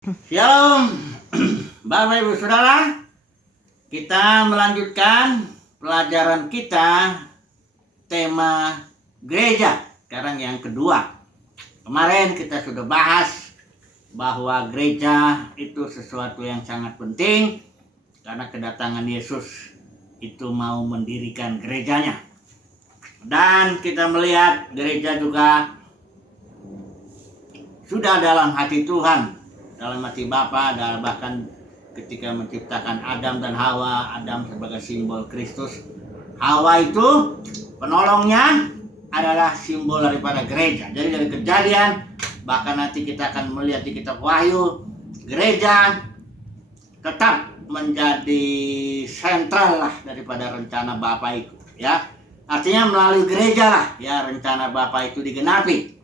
Shalom, Bapak Ibu Saudara. Kita melanjutkan pelajaran kita tema gereja. Sekarang yang kedua. Kemarin kita sudah bahas bahwa gereja itu sesuatu yang sangat penting karena kedatangan Yesus itu mau mendirikan gerejanya. Dan kita melihat gereja juga sudah dalam hati Tuhan, dalam hati Bapa, dan bahkan ketika menciptakan Adam dan Hawa, Adam sebagai simbol Kristus, Hawa itu penolongnya adalah simbol daripada gereja. Jadi dari Kejadian, bahkan nanti kita akan melihat di kitab Wahyu, gereja tetap menjadi sentral lah daripada rencana Bapa itu, ya. Artinya melalui gereja lah ya rencana Bapa itu digenapi.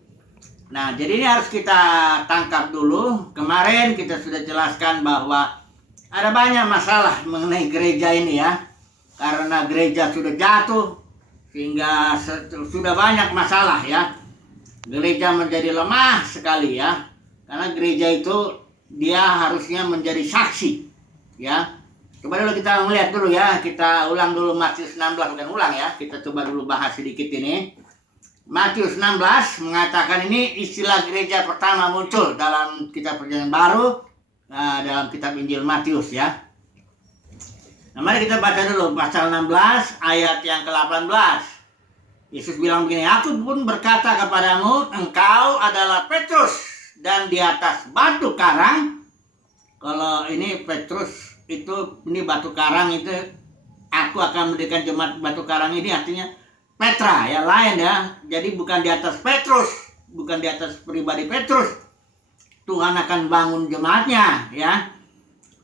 Nah, jadi ini harus kita tangkap dulu. Kemarin kita sudah jelaskan bahwa ada banyak masalah mengenai gereja ini ya. Karena gereja sudah jatuh, sehingga sudah banyak masalah ya. Gereja menjadi lemah sekali ya. Karena gereja itu dia harusnya menjadi saksi ya. Coba dulu kita melihat dulu ya. Kita ulang dulu Matius 16, bukan ulang ya. Kita coba dulu bahas sedikit ini. Matius 16 mengatakan ini istilah gereja pertama muncul dalam kitab Perjanjian Baru, dalam kitab Injil Matius ya. Nah, mari kita baca dulu pasal 16 ayat yang ke-18. Yesus bilang begini, "Aku pun berkata kepadamu, engkau adalah Petrus, dan di atas batu karang." Kalau ini Petrus itu, ini batu karang itu, aku akan mendirikan jemaat batu karang ini artinya Petra ya, lain ya. Jadi bukan di atas Petrus, bukan di atas pribadi Petrus Tuhan akan bangun jemaatnya ya,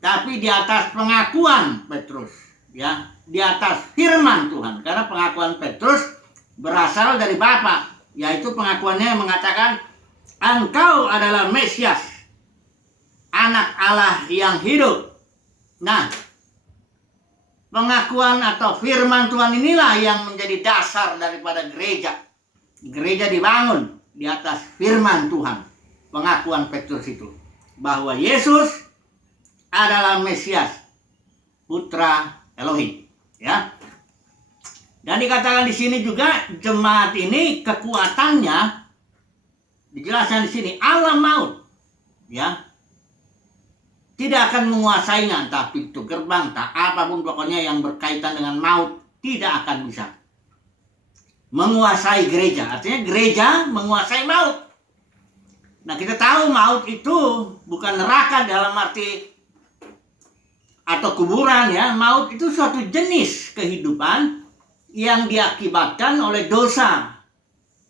tapi di atas pengakuan Petrus ya, di atas firman Tuhan. Karena pengakuan Petrus berasal dari Bapa, yaitu pengakuannya yang mengatakan engkau adalah Mesias, anak Allah yang hidup. Nah, pengakuan atau firman Tuhan inilah yang menjadi dasar daripada gereja. Gereja dibangun di atas firman Tuhan. Pengakuan Petrus itu bahwa Yesus adalah Mesias, Putra Elohim, ya. Dan dikatakan di sini juga jemaat ini kekuatannya dijelaskan di sini Allah maut, ya. Tidak akan menguasainya, entah pintu gerbang, tak apapun pokoknya yang berkaitan dengan maut tidak akan bisa menguasai gereja. Artinya gereja menguasai maut. Nah, kita tahu maut itu bukan neraka dalam arti atau kuburan ya. Maut itu suatu jenis kehidupan yang diakibatkan oleh dosa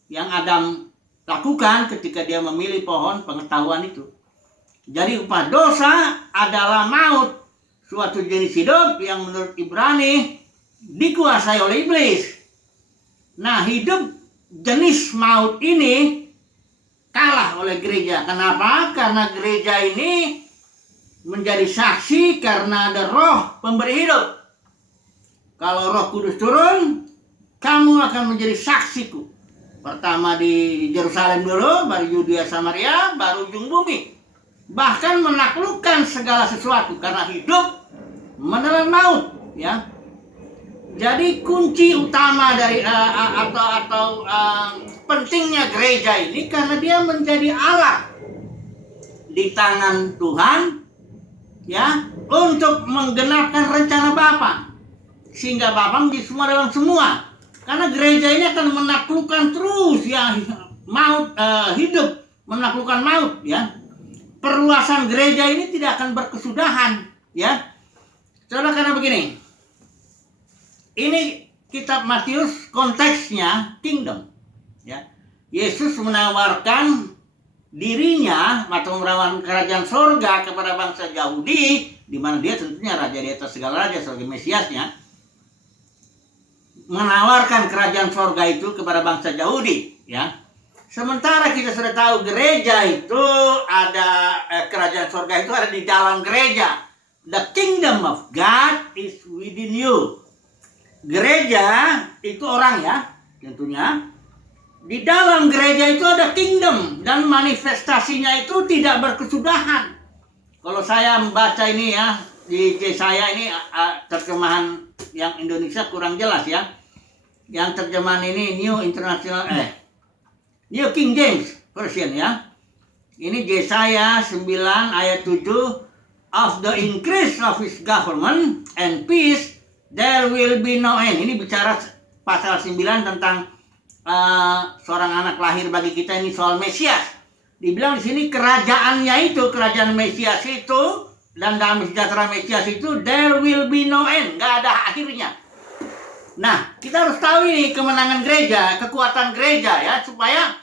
yang Adam lakukan ketika dia memilih pohon pengetahuan itu. Jadi upah dosa adalah maut, suatu jenis hidup yang menurut Ibrani dikuasai oleh iblis. Nah, hidup jenis maut ini kalah oleh gereja. Kenapa? Karena gereja ini menjadi saksi karena ada roh pemberi hidup. Kalau Roh Kudus turun, kamu akan menjadi saksiku. Pertama di Yerusalem dulu, baru Yudea Samaria, baru ujung bumi. Bahkan menaklukkan segala sesuatu karena hidup menelan maut ya. Jadi kunci utama dari pentingnya gereja ini karena dia menjadi alat di tangan Tuhan ya, untuk menggenapkan rencana Bapa, sehingga Bapa menjadi semua dalam semua. Karena gereja ini akan menaklukkan terus ya maut, hidup menaklukkan maut ya. Perluasan gereja ini tidak akan berkesudahan ya. Saudara, karena begini, ini kitab Matius konteksnya kingdom ya. Yesus menawarkan dirinya atau menawarkan kerajaan sorga kepada bangsa Yahudi, di mana dia tentunya raja di atas segala raja sebagai Mesiasnya. Menawarkan kerajaan sorga itu kepada bangsa Yahudi ya. Sementara kita sudah tahu gereja itu ada, kerajaan surga itu ada di dalam gereja. The kingdom of God is within you. Gereja itu orang ya, tentunya. Di dalam gereja itu ada kingdom dan manifestasinya itu tidak berkesudahan. Kalau saya membaca ini ya, di Yesaya ini terjemahan yang Indonesia kurang jelas ya. Yang terjemahan ini New King James Version ya. Ini Yesaya 9 ayat 7. Of the increase of his government and peace there will be no end. Ini bicara pasal 9 tentang seorang anak lahir bagi kita, ini soal Mesias. Dibilang di sini kerajaannya itu, kerajaan Mesias itu dan damai sejahtera Mesias itu there will be no end, nggak ada akhirnya. Nah, kita harus tahu ini kemenangan gereja, kekuatan gereja ya, supaya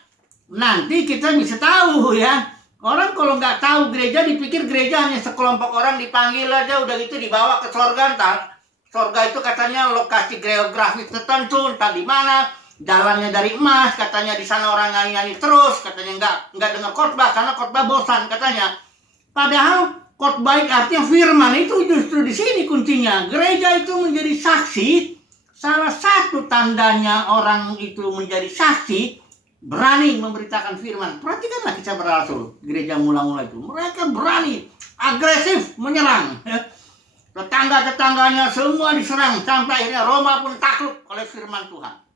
nanti kita bisa tahu ya. Orang kalau nggak tahu gereja, dipikir gereja hanya sekelompok orang dipanggil aja, udah gitu dibawa ke sorga. Entah sorga itu katanya lokasi geografis tertentu, entah di mana. Jalannya dari emas, katanya di sana orang nyanyi terus, katanya nggak dengar khotbah karena khotbah bosan katanya. Padahal khotbah artinya firman, itu justru di sini kuncinya. Gereja itu menjadi saksi. Salah satu tandanya orang itu menjadi saksi, berani memberitakan firman. Perhatikanlah kisah para rasul, gereja mula-mula itu. Mereka berani, agresif menyerang. Tetangga-tetangganya semua diserang sampai akhirnya Roma pun takluk oleh firman Tuhan.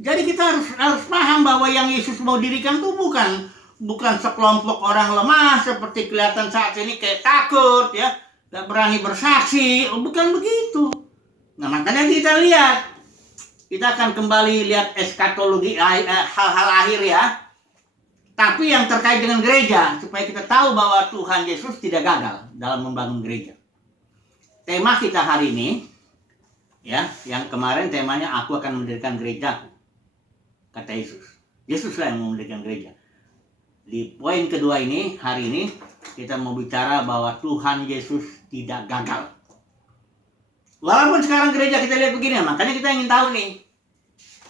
Jadi kita harus paham bahwa yang Yesus mau dirikan itu bukan sekelompok orang lemah seperti kelihatan saat ini kayak takut ya, gak berani bersaksi, bukan begitu. Nah makanya kita lihat, kita akan kembali lihat eskatologi hal-hal akhir ya. Tapi yang terkait dengan gereja, supaya kita tahu bahwa Tuhan Yesus tidak gagal dalam membangun gereja. Tema kita hari ini ya, yang kemarin temanya aku akan mendirikan gereja. Kata Yesus. Yesuslah yang mendirikan gereja. Di poin kedua ini, hari ini, kita mau bicara bahwa Tuhan Yesus tidak gagal. Walaupun sekarang gereja kita lihat begini, makanya kita ingin tahu nih.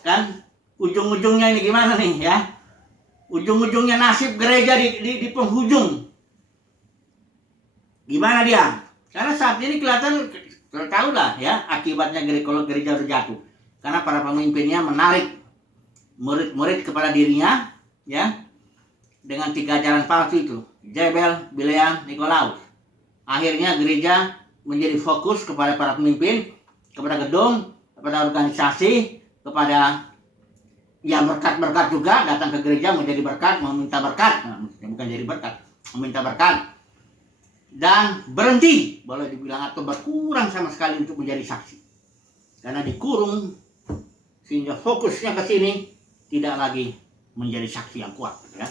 Kan, ujung-ujungnya ini gimana nih ya. Ujung-ujungnya nasib gereja di penghujung. Gimana dia? Karena saat ini kelihatan, tahu lah ya, akibatnya kalau gereja berjatuh. Karena para pemimpinnya menarik murid-murid kepada dirinya ya, dengan 3 ajaran palsu itu, Jebel, Bileam, Nikolaus. Akhirnya gereja menjadi fokus kepada para pemimpin, kepada gedung, kepada organisasi, kepada ya berkat-berkat juga, datang ke gereja menjadi berkat, meminta berkat, bukan jadi berkat, meminta berkat, dan berhenti boleh dibilang atau berkurang sama sekali untuk menjadi saksi, karena dikurung sehingga fokusnya ke sini, tidak lagi menjadi saksi yang kuat ya.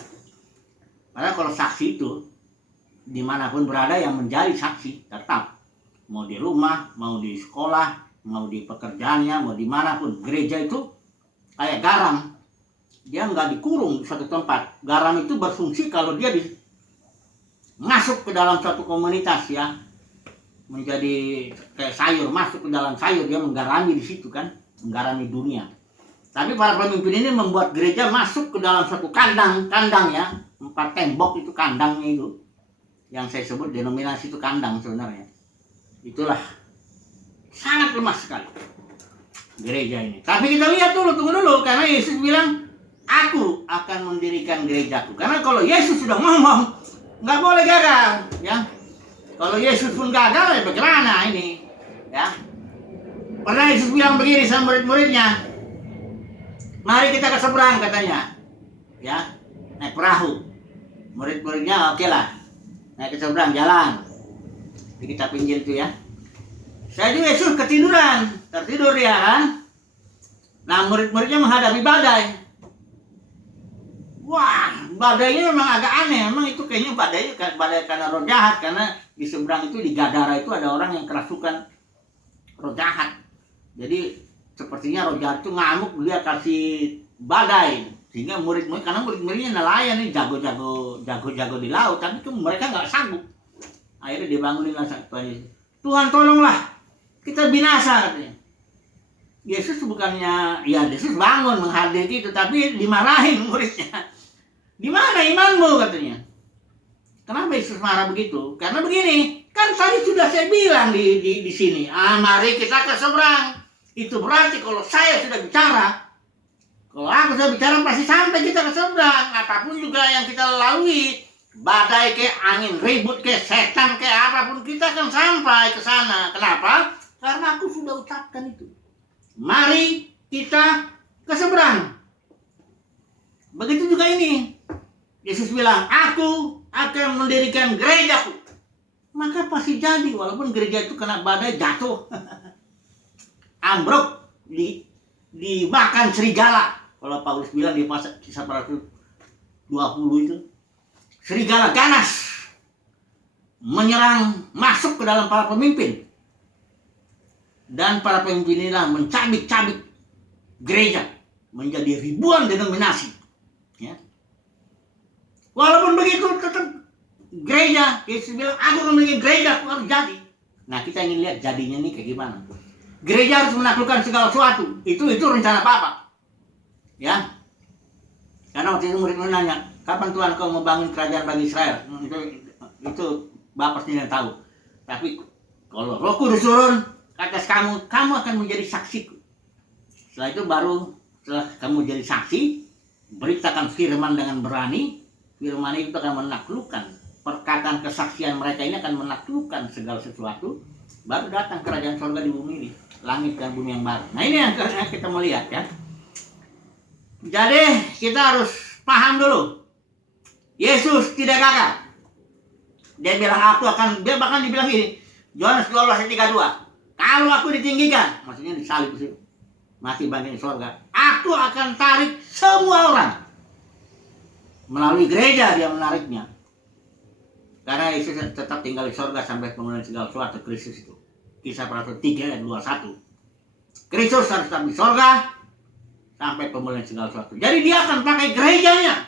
Karena kalau saksi itu dimanapun berada yang menjadi saksi tetap, mau di rumah, mau di sekolah, mau di pekerjaannya, mau dimanapun. Gereja itu kayak garam, dia nggak dikurung di suatu tempat. Garam itu berfungsi kalau dia masuk ke dalam suatu komunitas ya, menjadi kayak sayur, masuk ke dalam sayur, dia menggarami di situ kan, menggarami dunia. Tapi para pemimpin ini membuat gereja masuk ke dalam suatu kandang ya, 4 tembok itu kandangnya itu, yang saya sebut denominasi itu kandang sebenarnya. Itulah sangat lemah sekali gereja ini. Tapi kita lihat dulu, tunggu dulu, karena Yesus bilang, aku akan mendirikan gerejaku. Karena kalau Yesus sudah ngomong, nggak boleh gagal ya. Kalau Yesus pun gagal ya bagaimana ini ya. Pernah Yesus bilang begini sama murid-muridnya, mari kita ke seberang katanya ya, naik perahu. Murid-muridnya oke lah, naik ke seberang jalan di kitab Injil itu ya. Saya juga Yesus ketiduran, tertidur dia kan. Nah murid-muridnya menghadapi badai. Wah, badainya memang agak aneh. Memang itu kayaknya badai karena roh jahat. Karena di seberang itu, di Gadara itu ada orang yang kerasukan roh jahat. Jadi sepertinya roh jahat itu ngamuk, dia kasih badai. Sehingga murid-murid, karena murid-muridnya nelayan nih, jago-jago di laut. Tapi itu mereka nggak sanggup. Akhirnya dibangunin lah Tuhan tolonglah, kita binasa katanya. Yesus bukannya, ya Yesus bangun menghadiri itu, tapi dimarahin muridnya. Di mana imanmu katanya? Kenapa Yesus marah begitu? Karena begini, kan tadi sudah saya bilang di sini. Mari kita ke seberang. Itu berarti kalau saya sudah bicara, kalau aku sudah bicara pasti sampai kita ke seberang. Apapun juga yang kita lalui, badai ke, angin ribut ke, setan ke, apapun kita akan sampai ke sana. Kenapa? Karena aku sudah ucapkan itu. Mari kita ke seberang. Begitu juga ini. Yesus bilang, aku akan mendirikan gerejaku. Maka pasti jadi, walaupun gereja itu kena badai jatuh. Ambruk, dimakan serigala. Kalau Paulus bilang di kisah para 20 itu, serigala ganas menyerang, masuk ke dalam para pemimpin. Dan para pemimpin inilah mencabik-cabik gereja menjadi ribuan denominasi. Ya. Walaupun begitu tetap gereja, Yesus bilang, aku akan bikin gereja, aku harus jadi. Nah, kita ingin lihat jadinya ini kayak gimana. Gereja harus menaklukkan segala sesuatu. Itu rencana Bapa. Ya. Karena waktu itu murid nanya, kapan Tuhan kau membangun kerajaan bagi Israel? Itu Bapa sendiri yang tahu. Tapi kalau Roh Kudus turun ke atas kamu, kamu akan menjadi saksiku. Setelah itu setelah kamu jadi saksi, beritakan firman dengan berani. Firman itu akan menaklukkan. Perkataan kesaksian mereka ini akan menaklukkan segala sesuatu. Baru datang kerajaan surga di bumi ini. Langit dan bumi yang baru. Nah, ini yang kita melihat ya. Jadi kita harus paham dulu. Yesus tidak gagal. Dia bilang dia bahkan dibilang gini. Yohanes 12:32. Kalau aku ditinggikan, maksudnya disalib itu, mati bangkit di surga, aku akan tarik semua orang. Melalui gereja dia menariknya. Karena Yesus tetap tinggal di surga sampai pemulihan segala sesuatu, Kristus itu. Kisah para Rasul 3 ayat 21. Kristus harus tetap di surga sampai pemulihan segala sesuatu. Jadi dia akan pakai gerejanya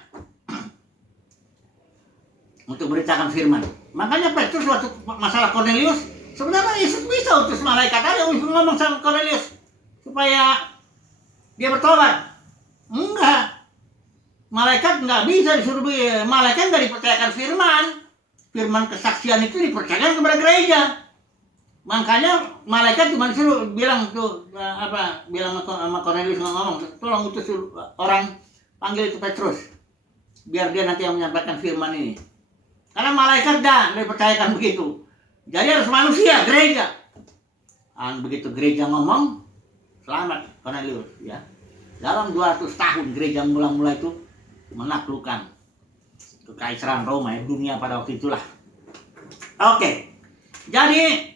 untuk beritakan firman. Makanya Petrus waktu masalah Cornelius, sebenarnya Yesus bisa utus malaikat aja untuk ngomong sama Cornelius supaya dia bertobat. Enggak. Malaikat enggak bisa disuruh, malaikat enggak dipercayakan firman. Firman kesaksian itu dipercayakan kepada gereja. Makanya malaikat cuma disuruh bilang sama Cornelius ngomong, tolong utus orang, panggil itu Petrus, biar dia nanti yang menyampaikan firman ini. Karena malaikat dah dipercayakan begitu. Jadi harus manusia, gereja. Dan begitu gereja ngomong, selamat Cornelius ya. Dalam 200 tahun gereja mula-mula itu menaklukkan kekaisaran Roma ya, dunia pada waktu itulah. Oke. Jadi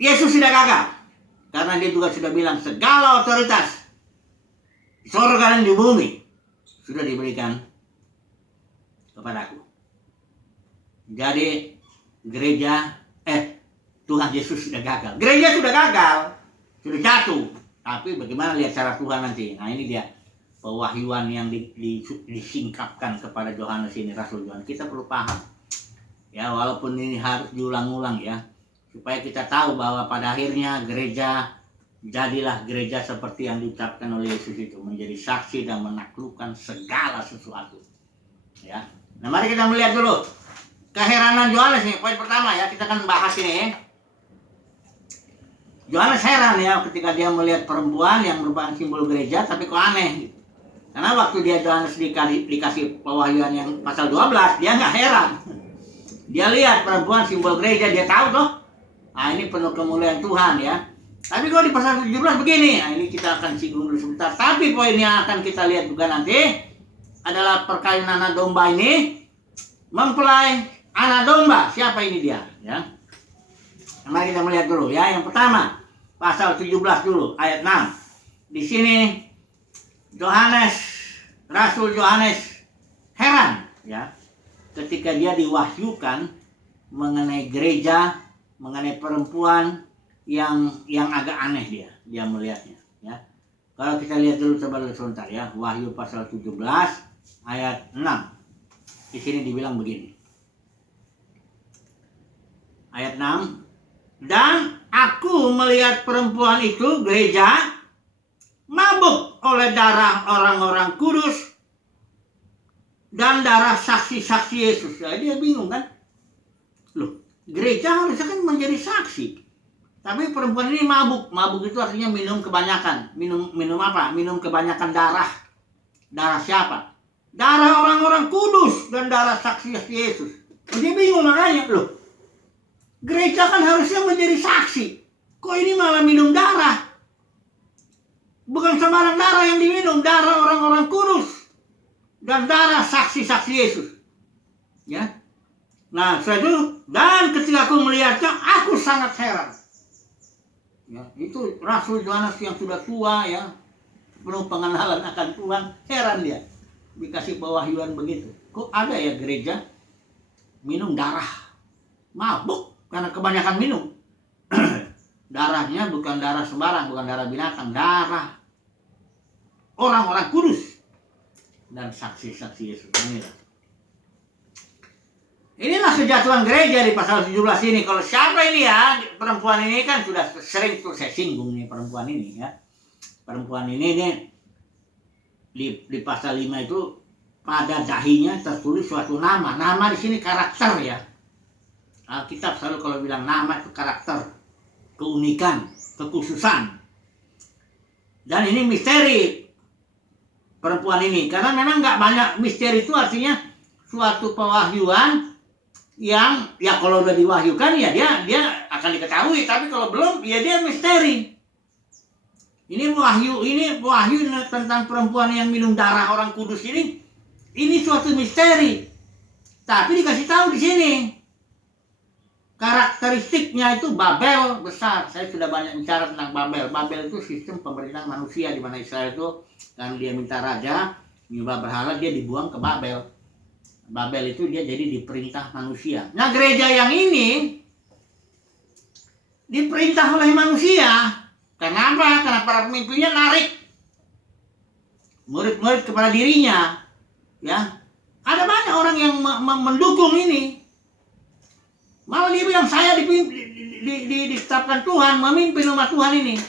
Yesus tidak gagal. Karena dia juga sudah bilang segala otoritas di surga dan di bumi sudah diberikan kepadaku. Jadi Tuhan Yesus sudah gagal. Gereja sudah gagal, sudah jatuh. Tapi bagaimana lihat cara Tuhan nanti? Nah, ini dia pewahyuan yang disingkapkan kepada Yohanes ini, Rasul Yohanes. Kita perlu paham. Ya, walaupun ini harus diulang-ulang ya, supaya kita tahu bahwa pada akhirnya jadilah gereja seperti yang diucapkan oleh Yesus itu, menjadi saksi dan menaklukkan segala sesuatu. Ya. Nah, mari kita melihat dulu keheranan Yohanes nih, poin pertama ya, kita akan bahas ini. Yohanes heran ya ketika dia melihat perempuan yang merupakan simbol gereja, tapi kok aneh. Karena waktu Yohanes dikasih pewahyuan yang pasal 12, dia nggak heran. Dia lihat perempuan simbol gereja, dia tahu toh. Nah, ini penuh kemuliaan Tuhan ya. Tapi kalau di pasal 17 begini, nah ini kita akan singgung dulu sebentar. Tapi poin yang akan kita lihat juga nanti adalah perkawinan anak domba ini mempelai anak domba. Siapa ini dia? Ya. Mari kita melihat dulu ya. Yang pertama, pasal 17 dulu, ayat 6. Di sini Rasul Yohanes heran ya, ketika dia diwahyukan mengenai gereja, mengenai perempuan yang agak aneh dia melihatnya ya. Kalau kita lihat dulu sebentar ya, Wahyu pasal 17 ayat 6. Di sini dibilang begini. Ayat 6. Dan aku melihat perempuan itu, gereja, mabuk oleh darah orang-orang kudus dan darah saksi-saksi Yesus. Jadi dia bingung kan? Loh, gereja harusnya kan menjadi saksi. Tapi perempuan ini mabuk. Mabuk itu artinya minum kebanyakan. Minum apa? Minum kebanyakan darah. Darah siapa? darah orang-orang kudus dan darah saksi Yesus. Dia bingung makanya, loh, gereja kan harusnya menjadi saksi, kok ini malah minum darah? Bukan sembarang darah yang diminum, darah orang-orang kudus dan darah saksi-saksi Yesus. Ya. Nah, setelah itu, dan ketika aku melihatnya, aku sangat heran. Ya, itu Rasul Yohanes yang sudah tua, ya, penuh pengenalan akan Tuhan, heran dia dikasih pewahyuan begitu. Kok ada ya gereja minum darah, mabuk karena kebanyakan minum. Darahnya bukan darah sembarang, bukan darah binatang, darah orang-orang kudus dan saksi-saksi Yesus. Inilah kejatuhan gereja di pasal 17 ini. Kalau siapa ini ya, perempuan ini kan sudah sering tuh saya singgung nih perempuan ini ya. Perempuan ini nih di pasal 5 itu pada dahinya tertulis suatu nama. Nama di sini karakter ya. Alkitab selalu kalau bilang nama itu karakter, keunikan, kekhususan. Dan ini misteri perempuan ini, karena memang nggak banyak misteri. Itu artinya suatu pewahyuan yang ya kalau udah diwahyukan ya dia akan diketahui, tapi kalau belum ya dia misteri. Ini wahyu tentang perempuan yang minum darah orang kudus ini suatu misteri. Tapi dikasih tahu di sini karakteristiknya itu Babel besar. Saya sudah banyak bicara tentang Babel. Babel itu sistem pemerintahan manusia di mana Israel itu kan dia minta raja, menyembah berhala, dia dibuang ke Babel. Babel itu dia jadi diperintah manusia. Nah, gereja yang ini diperintah oleh manusia. Kenapa? Karena para pemimpinnya narik murid-murid kepada dirinya. Ya, ada banyak orang yang mendukung ini. Malah dia bilang saya ditetapkan Tuhan memimpin umat Tuhan ini.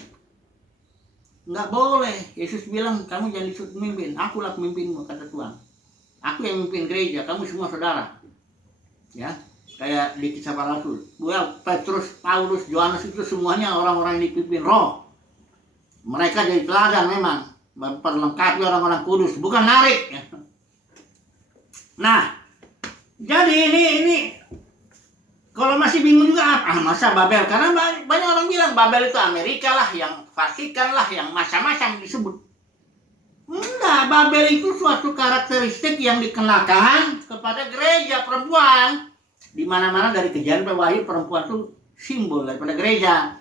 Enggak boleh. Yesus bilang kamu jangan disebut pemimpin. Akulah pemimpinmu, kata Tuhan. Aku yang memimpin gereja, kamu semua saudara. Ya, kayak di Kisah Para Rasul. Petrus, Paulus, Yohanes itu semuanya orang-orang yang dipimpin Roh. Mereka jadi teladan memang, memperlengkapi orang-orang kudus, bukan narik. Ya. Nah, jadi ini kalau masih bingung juga masa Babel, karena banyak orang bilang Babel itu Amerika lah, yang Vatikan lah, yang macam-macam disebut. Enggak, Babel itu suatu karakteristik yang dikenakan kepada gereja perempuan. Di mana-mana dari Kejadian sampai Wahyu, perempuan itu simbol daripada gereja.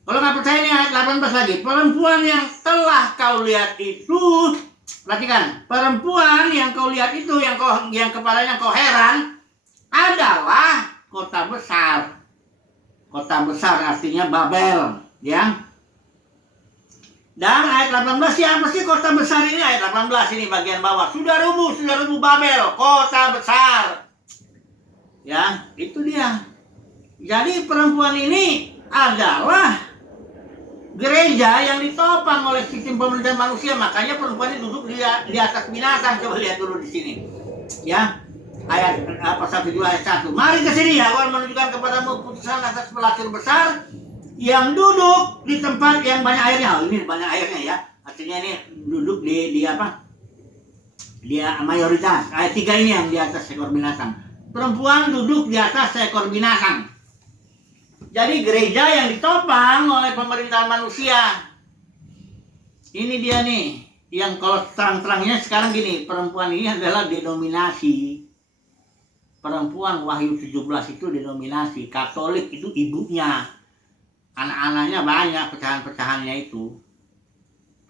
Kalau nggak percaya ini ayat 18 lagi. Perempuan yang telah kau lihat itu, perhatikan, perempuan yang kau lihat itu, yang kepadanya kau heran, adalah kota besar. Kota besar artinya Babel, ya. Dan ayat 18, siapa sih kota besar ini? Ayat 18 ini bagian bawah. Sudah rubuh Babel, kota besar. Ya, itu dia. Jadi perempuan ini adalah gereja yang ditopang oleh sistem pemerintahan manusia. Makanya perempuan ini duduk di atas binatang. Coba lihat dulu di sini. Ya, ayat pasal 7 ayat 1. Mari ke sini, aku akan menunjukkan kepadamu putusan atas pelacur besar yang duduk di tempat yang banyak airnya. Ini banyak airnya ya. Artinya ini duduk di apa? Dia mayoritas. Ayat 3 ini yang di atas seekor binatang. Perempuan duduk di atas seekor binatang. Jadi gereja yang ditopang oleh pemerintahan manusia. Ini dia nih. Yang kalau terang-terangnya sekarang gini. Perempuan ini adalah denominasi. Perempuan Wahyu 17 itu denominasi. Katolik itu ibunya. Anak-anaknya banyak, pecahan-pecahannya itu.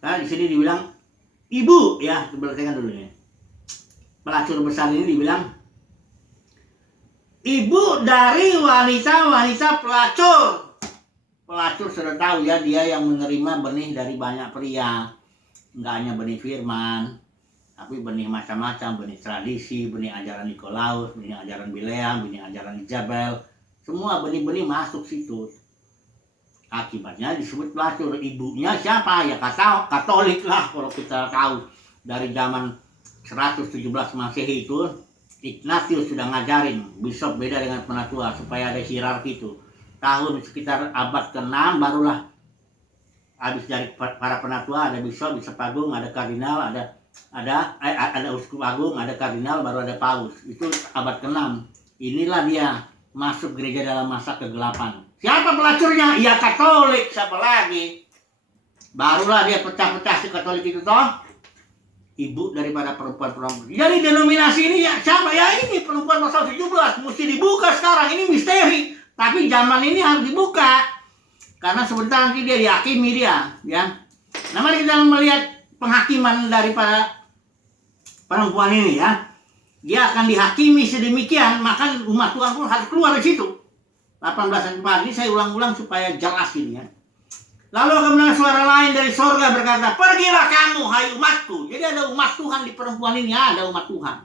Nah, di sini dibilang ibu, ya, perhatikan dulu nih. Pelacur besar ini dibilang ibu dari wanita-wanita pelacur. Pelacur sudah tahu ya, dia yang menerima benih dari banyak pria. Enggak hanya benih firman, tapi benih macam-macam, benih tradisi, benih ajaran Nikolaus, benih ajaran Bileam, benih ajaran Jabel. Semua benih-benih masuk situ. Akibatnya disebut pelacur. Ibunya siapa? Ya Katolik lah kalau kita tahu. Dari zaman 117 Masehi itu Ignatius sudah ngajarin bishop beda dengan penatua supaya ada hierarki itu. Tahun sekitar abad ke-6 barulah habis dari para penatua ada bishop agung, ada kardinal, ada ada uskup agung, ada kardinal, baru ada paus. Itu abad ke-6. Inilah dia masuk gereja dalam masa kegelapan. Siapa pelacurnya? Ya Katolik, siapa lagi? Barulah dia pecah-pecah si Katolik itu toh. Ibu daripada perempuan-perempuan. Jadi denominasi ini ya siapa? Ya ini perempuan pasal 17 mesti dibuka sekarang. Ini misteri. Tapi zaman ini harus dibuka. Karena sebentar nanti dia dihakimi dia, ya. Nah, mari kita melihat penghakiman daripada perempuan ini, ya. Dia akan dihakimi sedemikian, maka umat Tuhan pun harus keluar dari situ. 18 ayat 4 ini saya ulang-ulang supaya jelas ini, ya. Lalu akan mendengar suara lain dari sorga berkata, pergilah kamu, hai umatku. Jadi ada umat Tuhan di perempuan ini, ada umat Tuhan.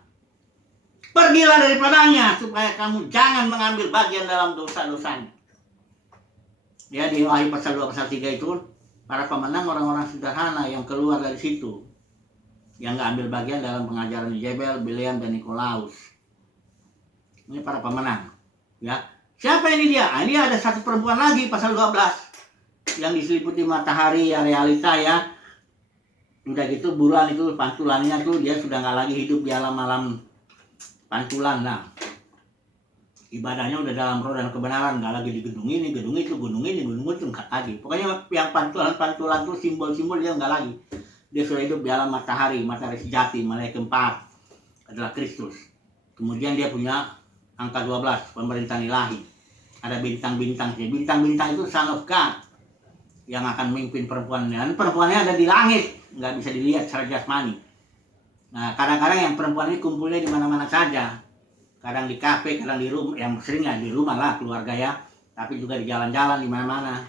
Pergilah daripadanya, supaya kamu jangan mengambil bagian dalam dosa-dosanya. Ya, di Wahyu pasal 2 pasal 3 itu para pemenang orang-orang sederhana yang keluar dari situ, yang nggak ambil bagian dalam pengajaran Jebel, Bileam, dan Nikolaus. Ini para pemenang, ya. Siapa ini dia? Ini ada satu perempuan lagi pasal 12 yang diseliputi matahari, ya, realita, ya. Udah gitu bulan itu pantulannya tuh dia sudah nggak lagi hidup di alam-alam pantulan. Nah, ibadahnya udah dalam roh dan kebenaran, nggak lagi di gedung ini, gedung itu, gunung ini, gunung itu, nggak lagi. Pokoknya yang pantulan tuh simbol-simbol dia nggak lagi. Dia sudah hidup di alam matahari sejati, malaikat keempat adalah Kristus. Kemudian dia punya angka 12, pemerintahan ilahi. Ada bintang-bintangnya. Bintang-bintang itu son of God yang akan memimpin perempuannya. Dan perempuannya ada di langit, nggak bisa dilihat secara jasmani. Nah, kadang-kadang yang perempuan ini kumpulnya di mana-mana saja. Kadang di kafe, kadang di rumah, yang seringnya di rumah lah keluarga, ya. Tapi juga di jalan-jalan di mana-mana.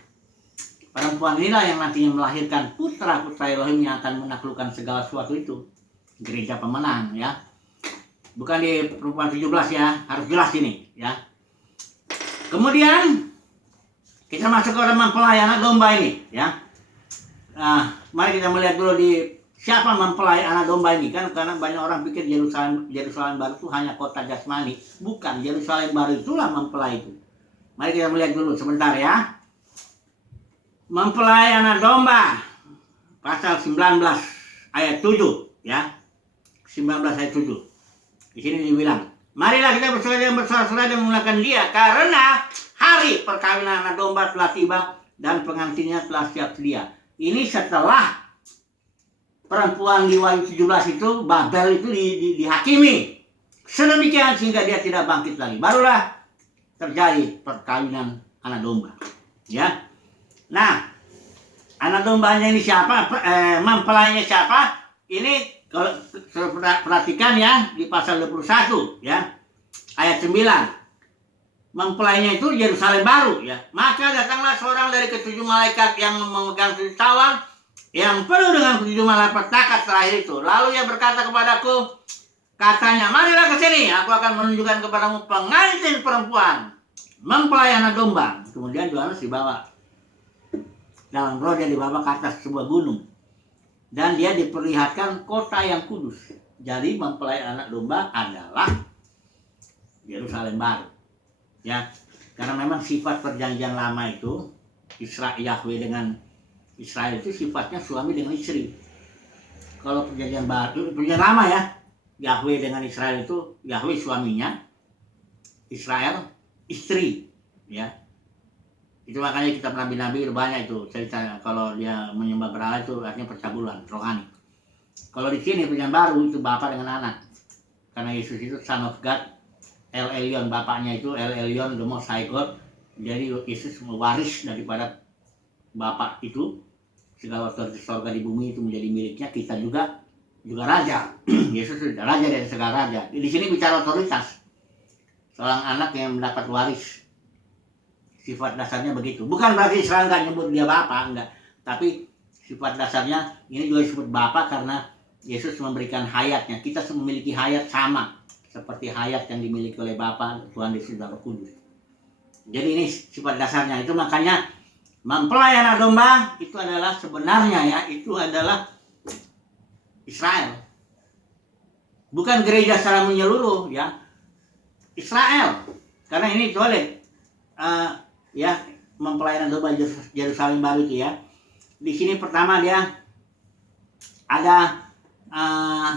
Perempuan inilah yang nantinya melahirkan putra-putra Elohim yang akan menaklukkan segala sesuatu itu. Gereja pemenang, ya. Bukan di perempuan 17, ya. Harus jelas ini, ya. Kemudian kita masuk ke dalam mempelai anak domba ini, ya. Nah, mari kita melihat dulu di siapa mempelai anak domba ini, kan karena banyak orang pikir Yerusalem baru itu hanya kota jasmani. Bukan, Yerusalem baru itulah mempelai itu. Mari kita melihat dulu sebentar, ya. Mempelai anak domba pasal 19 ayat 7, ya. 19 ayat 7. Di sini dibilang, marilah kita bersorak-sorai dan memuliakan dia, karena hari perkawinan anak domba telah tiba dan pengantinnya telah siap sedia. Ini setelah perempuan di Wahyu 17 itu, Babel itu dihakimi sedemikian sehingga dia tidak bangkit lagi. Barulah terjadi perkawinan anak domba, ya. Nah, anak dombanya ini siapa? Mempelainya siapa? Ini kalau perhatikan, ya, di pasal 21, ya, ayat 9. Mempelainya itu Yerusalem baru, ya. Maka datanglah seorang dari ketujuh malaikat yang memegang tujuh tawar, yang penuh dengan ketujuh malapetaka terakhir itu. Lalu ia berkata kepadaku, katanya, marilah ke sini, aku akan menunjukkan kepadamu pengantin perempuan, mempelai anak domba. Kemudian Yohanes dibawa dalam roh, dia dibawa ke atas sebuah gunung, dan dia diperlihatkan kota yang kudus. Jadi mempelai anak domba adalah Yerusalem baru, ya. Karena memang sifat perjanjian lama itu, Yahweh dengan Israel itu sifatnya suami dengan istri. Kalau perjanjian baru, perjanjian lama, ya, Yahweh dengan Israel itu, Yahweh suaminya, Israel istri, ya. Itu makanya kitab nabi-nabi banyak itu cerita kalau dia menyembah berhala itu artinya percabulan rohani. Kalau di sini perjanjian baru itu bapak dengan anak. Karena Yesus itu son of God, El Elyon, bapaknya itu El Elyon, the Most High God. Jadi Yesus mewaris daripada bapak itu, segala otoritas surga di bumi itu menjadi miliknya. Kita juga raja. Yesus itu raja dari segala raja. Di sini bicara otoritas. Seorang anak yang mendapat waris. Sifat dasarnya begitu. Bukan berarti Israel nggak nyebut dia bapak, enggak. Tapi sifat dasarnya ini juga disebut bapak karena Yesus memberikan hayatnya. Kita memiliki hayat sama seperti hayat yang dimiliki oleh Bapa, Tuhan Yesus dan Roh Kudus. Jadi ini sifat dasarnya. Itu makanya mempelai anak domba itu adalah sebenarnya, ya, itu adalah Israel. Bukan gereja secara menyeluruh, ya. Israel. Karena ini boleh ya, mempelai anak domba Yerusalem baru itu, ya. Di sini pertama dia ada uh,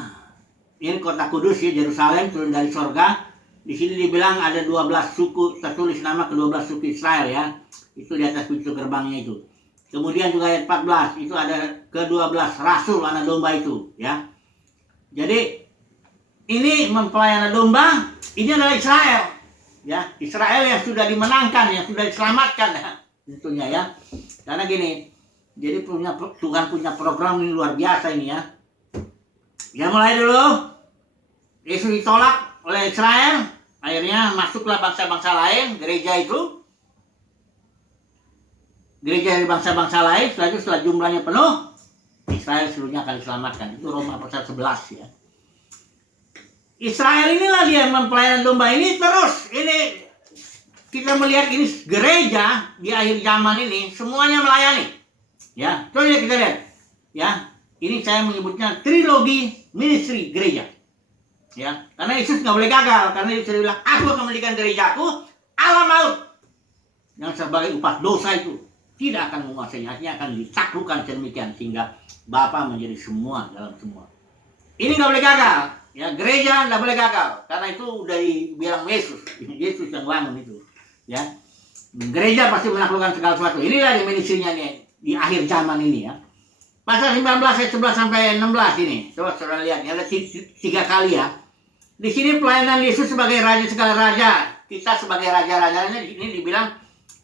ini kota kudus ya, Yerusalem turun dari sorga. Di sini dibilang ada 12 suku, tertulis nama ke-12 suku Israel ya. Itu di atas pintu gerbangnya itu. Kemudian juga ayat 14, itu ada ke-12 rasul anak domba itu ya. Jadi ini mempelai anak domba, ini adalah Israel ya. Israel yang sudah dimenangkan, yang sudah diselamatkan ya, tentunya ya. Karena gini, jadi Tuhan punya program ini luar biasa ini ya. Ya mulai dulu Yesus ditolak oleh Israel, akhirnya masuklah bangsa-bangsa lain, gereja itu. Gereja dari bangsa-bangsa lain, setelah jumlahnya penuh, Israel seluruhnya akan diselamatkan. Itu Roma pasal 11 ya. Israel inilah dia mempelai domba ini terus. Ini kita melihat ini gereja di akhir zaman ini semuanya melayani. Ya, coba kita lihat. Ya, ini saya menyebutnya trilogi ministry gereja. Ya, karena Yesus nggak boleh gagal. Karena Yesus bilang, aku akan mendirikan gerejaku, Allah maut yang sebagai upah dosa itu tidak akan menguasainya, artinya akan ditaklukkan sedemikian sehingga Bapa menjadi semua dalam semua. Ini nggak boleh gagal, ya gereja nggak boleh gagal karena itu udah dibilang Yesus yang bangun itu, ya gereja pasti menaklukkan segala sesuatu. Inilah dimensinya nih di akhir zaman ini ya. Pasal 19 ayat 11 sampai 16 ini, coba saudara lihat, ada 3 kali ya. Di sini pelayanan Yesus sebagai raja segala raja, kita sebagai raja-raja ini dibilang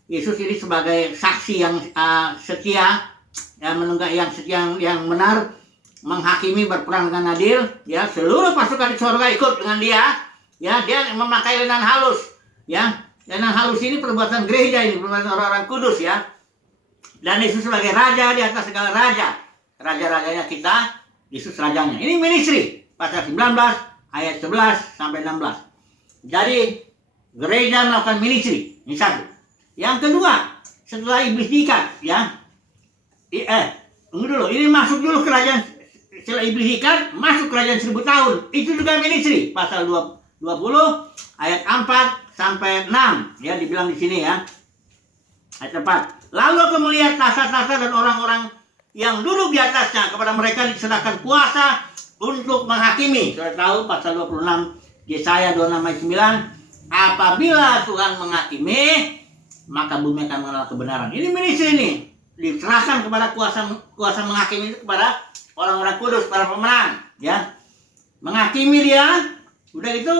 Yesus ini sebagai saksi yang setia, yang menunggak, yang setia, yang benar, menghakimi, berperang dengan adil. Ya, seluruh pasukan di surga ikut dengan dia. Ya, dia memakai lenan halus. Ya, lenan halus ini perbuatan gereja ini, perbuatan orang-orang kudus ya. Dan Yesus sebagai raja di atas segala raja, raja-rajanya kita, Yesus rajanya. Ini ministry pasal 19 ayat 11 sampai 16. Jadi gereja melakukan ministry. Ini satu. Yang kedua, setelah iblis diikat, ya, tunggu dulu, ini masuk dulu kerajaan, setelah iblis diikat, masuk kerajaan 1000 tahun, itu juga ministry, pasal 20, ayat 4 sampai 6, ya, dibilang di sini ya, ayat 4. Lalu aku melihat tahta-tahta dan orang-orang yang duduk di atasnya, kepada mereka diserahkan kuasa untuk menghakimi. Sudah tahu pasal 26, Yesaya 26 ayat 9, apabila Tuhan menghakimi, maka bumi akan mengenal kebenaran. Ini ministry ini diserahkan kepada kuasa menghakimi itu kepada orang-orang kudus, para pemenang, ya. Menghakimi dia, udah itu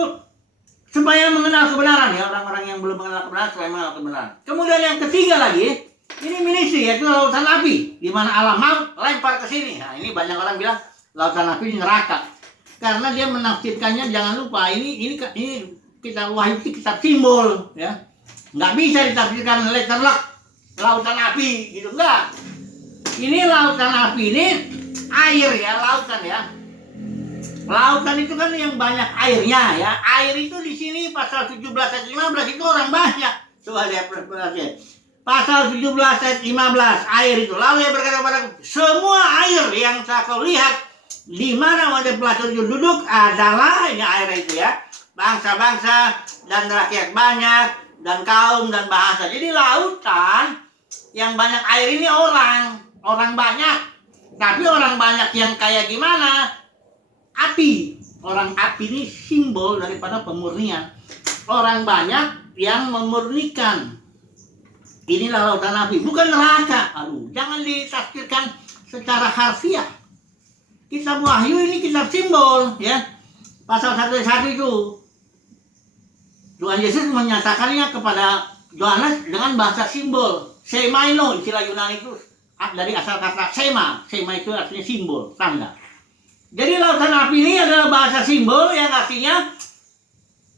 supaya mengenal kebenaran ya, orang-orang yang belum mengenal kebenaran supaya mengenal kebenaran. Kemudian yang ketiga lagi, ini ministry yaitu lautan api, di mana Allah maut lempar ke sini. Nah, ini banyak orang bilang lautan api ini neraka. Karena dia menafsirkannya, jangan lupa ini kita Wahyu itu kitab simbol ya. Nggak bisa ditafsirkan letterlock lautan api gitu, enggak. Ini lautan api ini air ya, lautan ya. Lautan itu kan yang banyak airnya ya. Air itu di sini pasal 17 ayat 15 itu orang banyak. Coba lihat pasal 17 ayat 15 air itu. Lalu dia berkata kepadaku, semua air yang saya kau lihat di mana wajah pelacur duduk adalah ini air itu ya. Bangsa-bangsa dan rakyat banyak dan kaum dan bahasa. Jadi lautan yang banyak air ini orang banyak. Tapi orang banyak yang kayak gimana? Api. Orang api ini simbol daripada pemurnian. Orang banyak yang memurnikan. Inilah lautan api, bukan neraka. Aduh, jangan ditafsirkan secara harfiah. Kitab Wahyu ini kitab simbol ya. Pasal 1 itu Tuhan Yesus menyatakannya kepada Yohanes dengan bahasa simbol. Semaino, istilah Yunani itu dari asal kata sema. Sema itu artinya simbol, tanda. Jadi lautan api ini adalah bahasa simbol yang artinya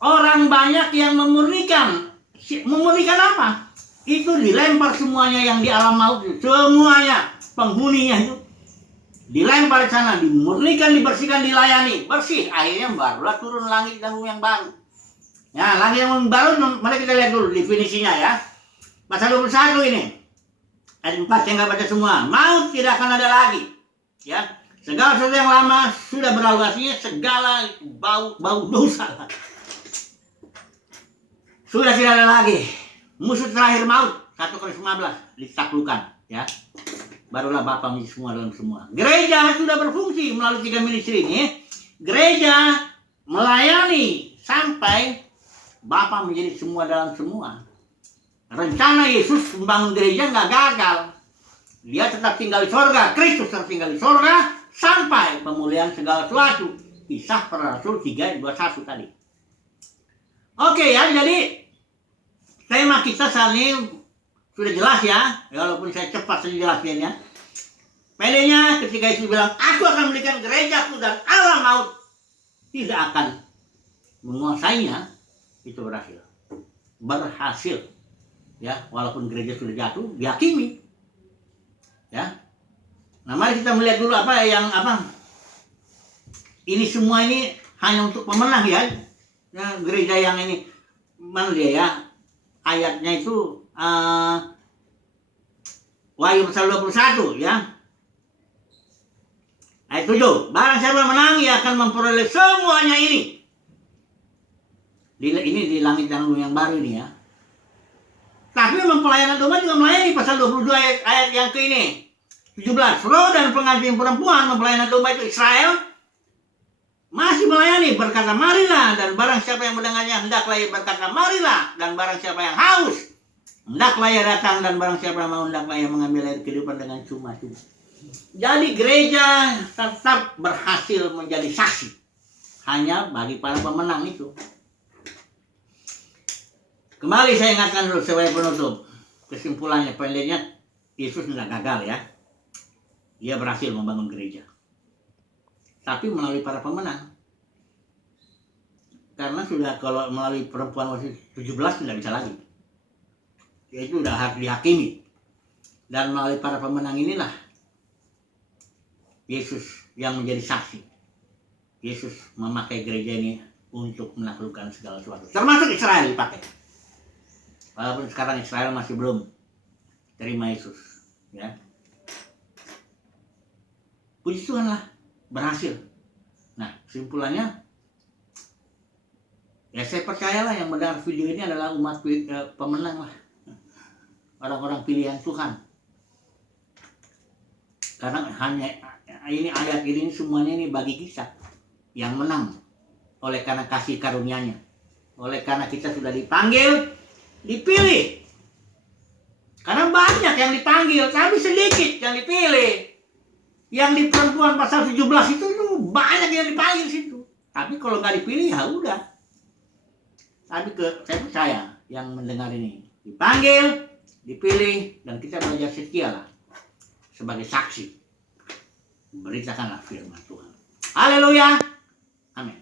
orang banyak yang memurnikan. Memurnikan apa? Itu dilempar semuanya yang di alam maut. Semuanya, penghuninya itu dilempar di sana, dimurnikan, dibersihkan, dilayani. Bersih, akhirnya barulah turun langit dan bumi yang baru. Ya, langit yang baru, mari kita lihat dulu definisinya ya. Pasal 21 ini. Ayat 4, saya nggak baca semua. Maut tidak akan ada lagi. Ya, segala sesuatu yang lama sudah berlalu, artinya segala bau dosa sudah tidak ada lagi. Musuh terakhir maut, 1 Korintus 15 ditaklukkan. Ya. barulah Bapa menjadi semua dalam semua. Gereja sudah berfungsi melalui 3 ministry ini. Gereja melayani sampai Bapa menjadi semua dalam semua. Rencana Yesus membangun gereja nggak gagal. Dia tetap tinggal di sorga. Kristus tetap tinggal di sorga sampai pemulihan segala sesuatu. Kisah para Rasul 3:21 tadi. Oke ya, jadi tema kita saat ini sudah jelas ya, walaupun saya cepat saja jelasnya. Pedenya ketika Yesus bilang, aku akan memberikan gerejaku dan alam maut tidak akan menguasainya, itu berhasil. Berhasil. Ya, walaupun gereja sudah jatuh, dihakimi. Ya. Nah, mari kita melihat dulu ini semua ini hanya untuk pemenang ya. Nah, gereja yang ini mana dia ya? Ayatnya itu Wahyu pasal 21 ya. Ayat 7. Barang siapa menang, ia akan memperoleh semuanya ini. Ini di langit dan bumi yang baru ini ya. Tapi mempelayanan domba juga melayani pasal 22 ayat yang ke ini. 17. Roh dan pengantin perempuan mempelayanan domba itu Israel masih melayani, berkata marilah, dan barang siapa yang mendengarnya hendaklah ia berkata marilah, dan barang siapa yang haus hendaklah ia datang, dan barang siapa yang mau hendaklah ia mengambil air kehidupan dengan cuma-cuma. Jadi gereja tetap berhasil menjadi saksi hanya bagi para pemenang itu. Kembali saya ingatkan dulu sebagai penutup. Kesimpulannya, pendeknya, Yesus tidak gagal ya. Dia berhasil membangun gereja. Tapi melalui para pemenang. Karena sudah kalau melalui perempuan masih 17 tidak bisa lagi. Itu sudah harus dihakimi. Dan melalui para pemenang inilah Yesus yang menjadi saksi. Yesus memakai gereja ini untuk menaklukkan segala sesuatu. Termasuk Israel dipakai. Walaupun sekarang Israel masih belum terima Yesus. Ya. Puji Tuhan lah, berhasil. Nah, kesimpulannya, ya saya percayalah yang mendengar video ini adalah umat pemenang lah. Orang-orang pilihan Tuhan. Karena hanya ini ayat ini semuanya ini bagi kita yang menang oleh karena kasih karunia-Nya. Oleh karena kita sudah dipanggil, dipilih. Karena banyak yang dipanggil, tapi sedikit yang dipilih. Yang di perempuan pasal 17 itu banyak yang dipanggil situ. Tapi kalau nggak dipilih ya udah. Tapi saya percaya yang mendengar ini dipanggil, dipilih, dan kita belajar setia lah sebagai saksi. Beritakanlah firman Tuhan. Haleluya. Amin.